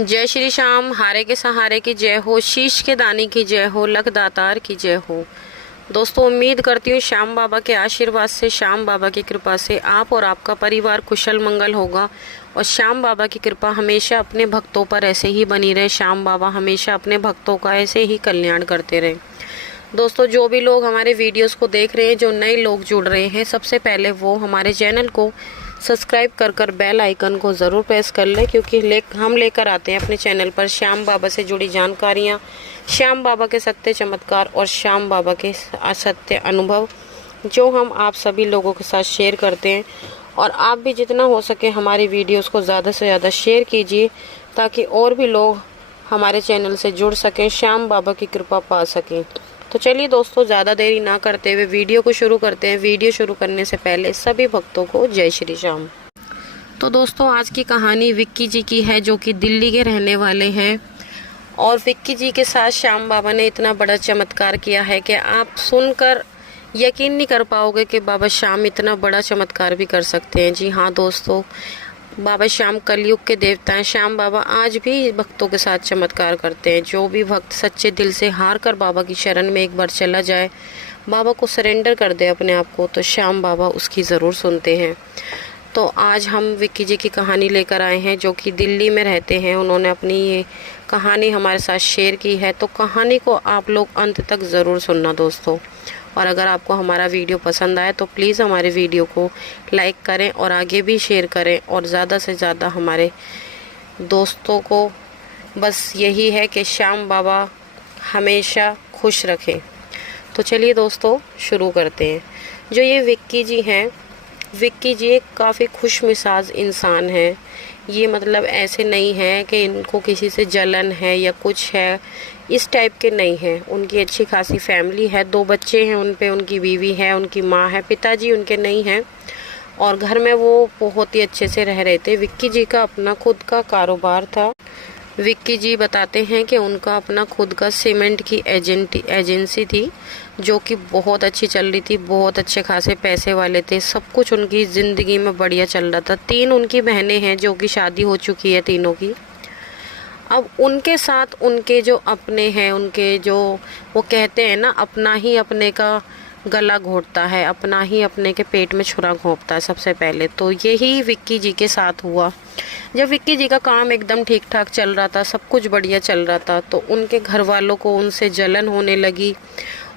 जय श्री श्याम, हारे के सहारे की जय हो, शीश के दानी की जय हो, लख दातार की जय हो। दोस्तों, उम्मीद करती हूँ श्याम बाबा के आशीर्वाद से, श्याम बाबा की कृपा से आप और आपका परिवार कुशल मंगल होगा और श्याम बाबा की कृपा हमेशा अपने भक्तों पर ऐसे ही बनी रहे। श्याम बाबा हमेशा अपने भक्तों का ऐसे ही कल्याण करते रहे। दोस्तों, जो भी लोग हमारे वीडियोस को देख रहे हैं, जो नए लोग जुड़ रहे हैं, सबसे पहले वो हमारे चैनल को सब्सक्राइब कर बेल आइकन को ज़रूर प्रेस कर लें, क्योंकि हम लेकर आते हैं अपने चैनल पर श्याम बाबा से जुड़ी जानकारियाँ, श्याम बाबा के सत्य चमत्कार और श्याम बाबा के असत्य अनुभव, जो हम आप सभी लोगों के साथ शेयर करते हैं। और आप भी जितना हो सके हमारी वीडियोस को ज़्यादा से ज़्यादा शेयर कीजिए, ताकि और भी लोग हमारे चैनल से जुड़ सकें, श्याम बाबा की कृपा पा सकें। तो चलिए दोस्तों, ज़्यादा देरी ना करते हुए वीडियो को शुरू करते हैं। वीडियो शुरू करने से पहले सभी भक्तों को जय श्री श्याम। तो दोस्तों, आज की कहानी विक्की जी की है, जो कि दिल्ली के रहने वाले हैं। और विक्की जी के साथ श्याम बाबा ने इतना बड़ा चमत्कार किया है कि आप सुनकर यकीन नहीं कर पाओगे कि बाबा श्याम इतना बड़ा चमत्कार भी कर सकते हैं। जी हाँ दोस्तों, बाबा श्याम कलयुग के देवता हैं। श्याम बाबा आज भी भक्तों के साथ चमत्कार करते हैं। जो भी भक्त सच्चे दिल से हार कर बाबा की शरण में एक बार चला जाए, बाबा को सरेंडर कर दे अपने आप को, तो श्याम बाबा उसकी ज़रूर सुनते हैं। तो आज हम विक्की जी की कहानी लेकर आए हैं, जो कि दिल्ली में रहते हैं। उन्होंने अपनी ये कहानी हमारे साथ शेयर की है, तो कहानी को आप लोग अंत तक ज़रूर सुनना दोस्तों। और अगर आपको हमारा वीडियो पसंद आए तो प्लीज़ हमारे वीडियो को लाइक करें और आगे भी शेयर करें। और ज़्यादा से ज़्यादा हमारे दोस्तों को बस यही है कि श्याम बाबा हमेशा खुश रखें। तो चलिए दोस्तों, शुरू करते हैं। जो ये विक्की जी हैं, विक्की जी एक काफ़ी खुश मिजाज इंसान है। ये मतलब ऐसे नहीं है कि इनको किसी से जलन है या कुछ है, इस टाइप के नहीं है। उनकी अच्छी खासी फैमिली है, 2 बच्चे हैं उन पे, उनकी बीवी है, उनकी माँ है, पिताजी उनके नहीं हैं। और घर में वो बहुत ही अच्छे से रह रहे थे। विक्की जी का अपना खुद का कारोबार था। विक्की जी बताते हैं कि उनका अपना खुद का सीमेंट की एजेंसी थी, जो कि बहुत अच्छी चल रही थी। बहुत अच्छे खासे पैसे वाले थे, सब कुछ उनकी ज़िंदगी में बढ़िया चल रहा था। 3 उनकी बहनें हैं, जो कि शादी हो चुकी है तीनों की। अब उनके साथ उनके जो अपने हैं, उनके जो वो कहते हैं ना, अपना ही अपने का गला घोटता है, अपना ही अपने के पेट में छुरा घोंपता है। सबसे पहले तो यही विक्की जी के साथ हुआ। जब विक्की जी का काम एकदम ठीक ठाक चल रहा था, सब कुछ बढ़िया चल रहा था, तो उनके घर वालों को उनसे जलन होने लगी,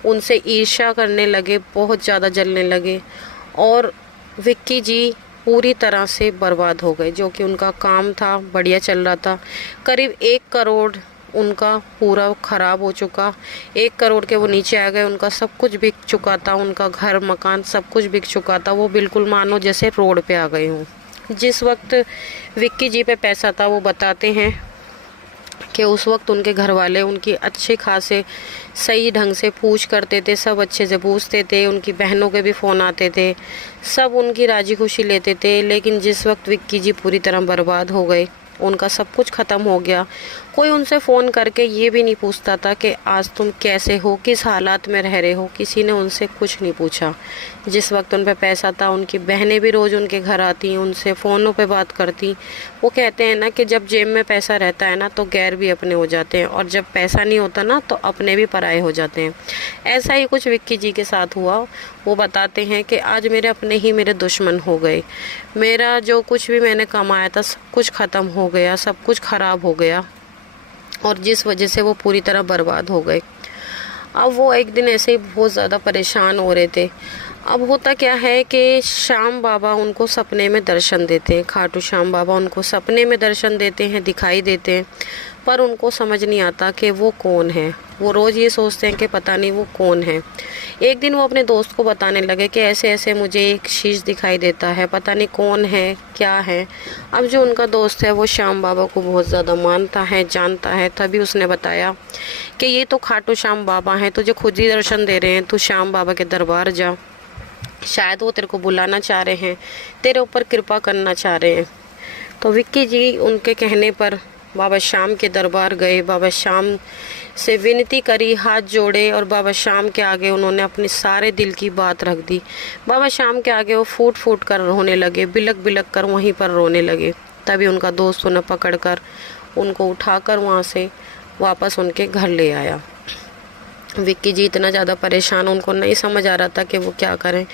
उनसे ईर्ष्या करने लगे, बहुत ज़्यादा जलने लगे। और विक्की जी पूरी तरह से बर्बाद हो गए। जो कि उनका काम था, बढ़िया चल रहा था। करीब 1 करोड़ उनका पूरा ख़राब हो चुका। 1 करोड़ के वो नीचे आ गए। उनका सब कुछ बिक चुका था, उनका घर मकान सब कुछ बिक चुका था। वो बिल्कुल मानो जैसे रोड पे आ गए हों। जिस वक्त विक्की जी पे पैसा था, वो बताते हैं कि उस वक्त उनके घर वाले उनकी अच्छे खासे सही ढंग से पूछ करते थे, सब अच्छे से पूछते थे। उनकी बहनों के भी फ़ोन आते थे, सब उनकी राजी खुशी लेते थे। लेकिन जिस वक्त विक्की जी पूरी तरह बर्बाद हो गए, उनका सब कुछ ख़त्म हो गया, कोई उनसे फ़ोन करके ये भी नहीं पूछता था कि आज तुम कैसे हो, किस हालात में रह रहे हो। किसी ने उनसे कुछ नहीं पूछा। जिस वक्त उन पे पैसा था, उनकी बहनें भी रोज़ उनके घर आती, उनसे फ़ोनों पे बात करती। वो कहते हैं ना कि जब जेब में पैसा रहता है ना, तो गैर भी अपने हो जाते हैं, और जब पैसा नहीं होता ना, तो अपने भी पराए हो जाते हैं। ऐसा ही कुछ विक्की जी के साथ हुआ। वो बताते हैं कि आज मेरे अपने ही मेरे दुश्मन हो गए। मेरा जो कुछ भी मैंने कमाया था, सब कुछ ख़त्म हो गया, सब कुछ ख़राब हो गया, और जिस वजह से वो पूरी तरह बर्बाद हो गए। अब वो एक दिन ऐसे ही बहुत ज़्यादा परेशान हो रहे थे। अब होता क्या है कि श्याम बाबा उनको सपने में दर्शन देते हैं। खाटू श्याम बाबा उनको सपने में दर्शन देते हैं, दिखाई देते हैं, पर उनको समझ नहीं आता कि वो कौन है। वो रोज़ ये सोचते हैं कि पता नहीं वो कौन है। एक दिन वो अपने दोस्त को बताने लगे कि ऐसे ऐसे मुझे एक शीश दिखाई देता है, पता नहीं कौन है, क्या है। अब जो उनका दोस्त है, वो श्याम बाबा को बहुत ज़्यादा मानता है, जानता है। तभी उसने बताया कि ये तो खाटू श्याम बाबा हैं, तुझे खुद ही दर्शन दे रहे हैं, तू श्याम बाबा के दरबार जा। शायद वो तेरे को बुलाना चाह रहे हैं, तेरे ऊपर कृपा करना चाह रहे हैं। तो विक्की जी उनके कहने पर बाबा श्याम के दरबार गए। बाबा श्याम से विनती करी, हाथ जोड़े, और बाबा श्याम के आगे उन्होंने अपनी सारे दिल की बात रख दी। बाबा श्याम के आगे वो फूट फूट कर रोने लगे, बिलक बिलक कर वहीं पर रोने लगे। तभी उनका दोस्त उन्हें पकड़कर उनको उठाकर वहाँ से वापस उनके घर ले आया। विक्की जी इतना ज़्यादा परेशान, उनको नहीं समझ आ रहा था कि वो क्या करें।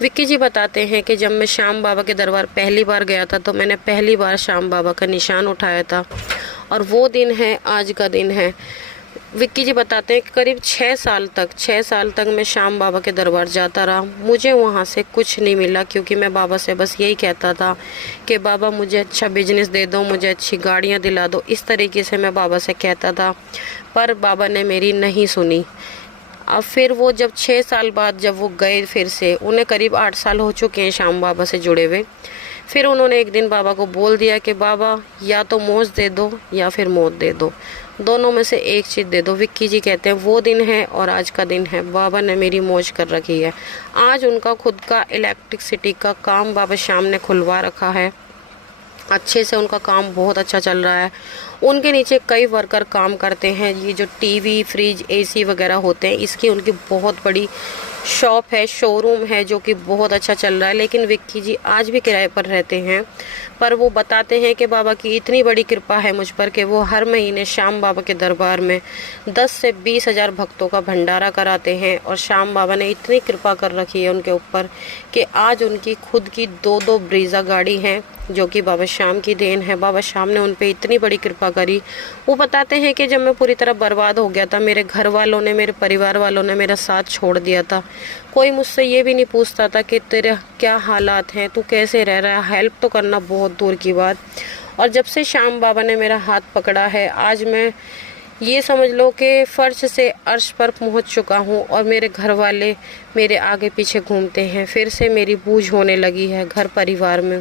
विक्की जी बताते हैं कि जब मैं श्याम बाबा के दरबार पहली बार गया था तो मैंने पहली बार श्याम बाबा का निशान उठाया था, और वो दिन है, आज का दिन है। विक्की जी बताते हैं कि करीब 6 साल तक मैं श्याम बाबा के दरबार जाता रहा। मुझे वहाँ से कुछ नहीं मिला, क्योंकि मैं बाबा से बस यही कहता था कि बाबा मुझे अच्छा बिजनेस दे दो, मुझे अच्छी गाड़ियाँ दिला दो। इस तरीके से मैं बाबा से कहता था, पर बाबा ने मेरी नहीं सुनी। अब फिर वो जब 6 साल बाद जब वो गए, फिर से उन्हें करीब 8 साल हो चुके हैं श्याम बाबा से जुड़े हुए। फिर उन्होंने एक दिन बाबा को बोल दिया कि बाबा या तो मोक्ष दे दो या फिर मौत दे दो, दोनों में से एक चीज़ दे दो। विक्की जी कहते हैं वो दिन है और आज का दिन है, बाबा ने मेरी मौज कर रखी है। आज उनका खुद का इलेक्ट्रिसिटी का काम बाबा श्याम ने खुलवा रखा है, अच्छे से उनका काम बहुत अच्छा चल रहा है। उनके नीचे कई वर्कर काम करते हैं। ये जो टीवी, फ्रिज, एसी वगैरह होते हैं, इसकी उनकी बहुत बड़ी शॉप है, शोरूम है, जो कि बहुत अच्छा चल रहा है। लेकिन विक्की जी आज भी किराए पर रहते हैं, पर वो बताते हैं कि बाबा की इतनी बड़ी कृपा है मुझ पर कि वो हर महीने श्याम बाबा के दरबार में 10 से 20 हज़ार भक्तों का भंडारा कराते हैं। और श्याम बाबा ने इतनी कृपा कर रखी है उनके ऊपर कि आज उनकी खुद की 2-2 ब्रीजा गाड़ी हैं, जो कि बाबा श्याम की देन है। बाबा श्याम ने उन पे इतनी बड़ी कृपा करी। वो बताते हैं कि जब मैं पूरी तरह बर्बाद हो गया था, मेरे घर वालों ने, मेरे परिवार वालों ने मेरा साथ छोड़ दिया था। कोई मुझसे ये भी नहीं पूछता था कि तेरे क्या हालात हैं, तू कैसे रह रहा है, हेल्प तो करना बहुत दूर की बात। और जब से श्याम बाबा ने मेरा हाथ पकड़ा है, आज मैं ये समझ लो कि फर्श से अर्श पर पहुंच चुका हूं, और मेरे घर वाले मेरे आगे पीछे घूमते हैं। फिर से मेरी बूझ होने लगी है घर परिवार में।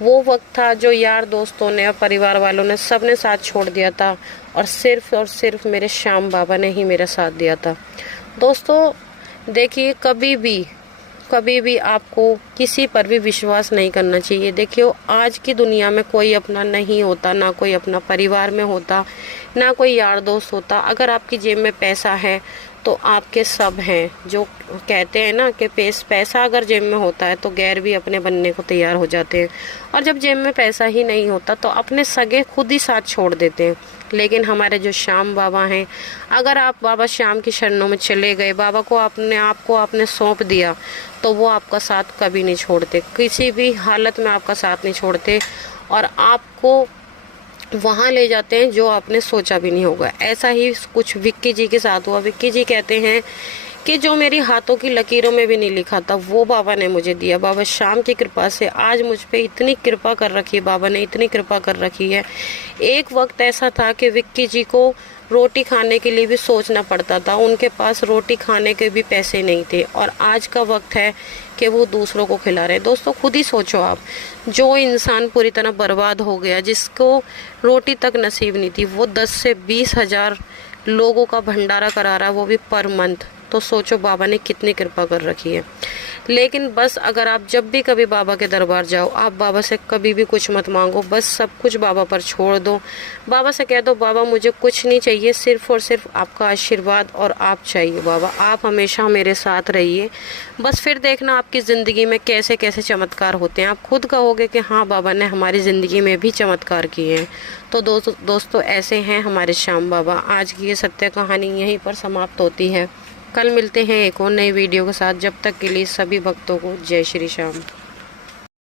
वो वक्त था जो यार दोस्तों ने और परिवार वालों ने सब ने साथ छोड़ दिया था, और सिर्फ मेरे श्याम बाबा ने ही मेरा साथ दिया था। दोस्तों देखिए, कभी भी आपको किसी पर भी विश्वास नहीं करना चाहिए। देखिए, आज की दुनिया में कोई अपना नहीं होता, ना कोई अपना परिवार में होता, ना कोई यार दोस्त होता। अगर आपकी जेब में पैसा है तो आपके सब हैं। जो कहते हैं ना कि पैसा अगर जेब में होता है तो गैर भी अपने बनने को तैयार हो जाते हैं, और जब जेब में पैसा ही नहीं होता तो अपने सगे खुद ही साथ छोड़ देते हैं। लेकिन हमारे जो श्याम बाबा हैं, अगर आप बाबा श्याम की शरणों में चले गए, बाबा को आपने सौंप दिया, तो वो आपका साथ कभी नहीं छोड़ते, किसी भी हालत में आपका साथ नहीं छोड़ते, और आपको वहाँ ले जाते हैं जो आपने सोचा भी नहीं होगा। ऐसा ही कुछ विक्की जी के साथ हुआ। विक्की जी कहते हैं कि जो मेरी हाथों की लकीरों में भी नहीं लिखा था, वो बाबा ने मुझे दिया। बाबा श्याम की कृपा से आज मुझ पे इतनी कृपा कर रखी है, बाबा ने इतनी कृपा कर रखी है। एक वक्त ऐसा था कि विक्की जी को रोटी खाने के लिए भी सोचना पड़ता था, उनके पास रोटी खाने के भी पैसे नहीं थे, और आज का वक्त है कि वो दूसरों को खिला रहे हैं। दोस्तों खुद ही सोचो आप, जो इंसान पूरी तरह बर्बाद हो गया, जिसको रोटी तक नसीब नहीं थी, वो 10 से 20 हज़ार लोगों का भंडारा करा रहा है, वो भी पर मंथ। तो सोचो बाबा ने कितनी कृपा कर रखी है। लेकिन बस अगर आप जब भी कभी बाबा के दरबार जाओ, आप बाबा से कभी भी कुछ मत मांगो, बस सब कुछ बाबा पर छोड़ दो। बाबा से कह दो, बाबा मुझे कुछ नहीं चाहिए, सिर्फ और सिर्फ आपका आशीर्वाद और आप चाहिए। बाबा आप हमेशा मेरे साथ रहिए, बस फिर देखना आपकी ज़िंदगी में कैसे कैसे चमत्कार होते हैं। आप खुद कहोगे कि हाँ बाबा ने हमारी ज़िंदगी में भी चमत्कार किए हैं। तो दोस्तों ऐसे हैं हमारे श्याम बाबा। आज की ये सत्य कहानी यहीं पर समाप्त होती है। कल मिलते हैं एक और नई वीडियो के साथ। जब तक के लिए सभी भक्तों को जय श्री श्याम।